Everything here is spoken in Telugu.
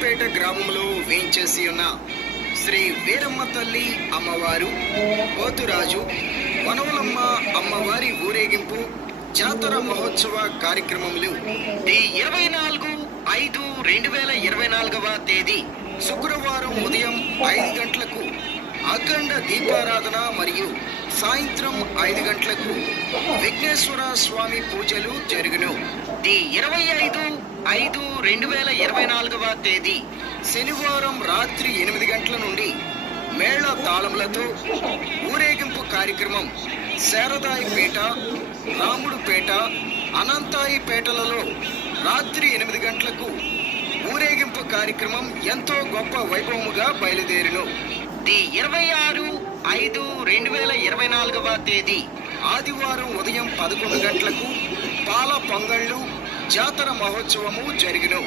సరాయిపేట గ్రామంలో వేంచేసి ఉన్న శ్రీ వీరమ్మ తల్లి అమ్మవారు, పోతురాజు, వనవలమ్మ అమ్మవారి ఊరేగింపు జాతర మహోత్సవ కార్యక్రమములు ఈ 24/5/2024 తేదీ శుక్రవారం ఉదయం 5 గంటలకు అఖండ దీపారాధన మరియు సాయంత్రం 5 గంటలకు విఘ్నేశ్వర స్వామి పూజలు జరుగును. ఈ 25/5/2024 తేదీ శనివారం రాత్రి 8 గంటల నుండి మేళ తాళములతో ఊరేగింపు కార్యక్రమం శారదాయిపేట, రాముడుపేట, అనంతాయిపేటలలో రాత్రి 8 గంటలకు ఊరేగింపు కార్యక్రమం ఎంతో గొప్ప వైభవముగా బయలుదేరును. ఈ 26/5/2024 తేదీ ఆదివారం ఉదయం 11 గంటలకు పాల పొంగళ్ళు జాతర మహోత్సవము జరిగిను.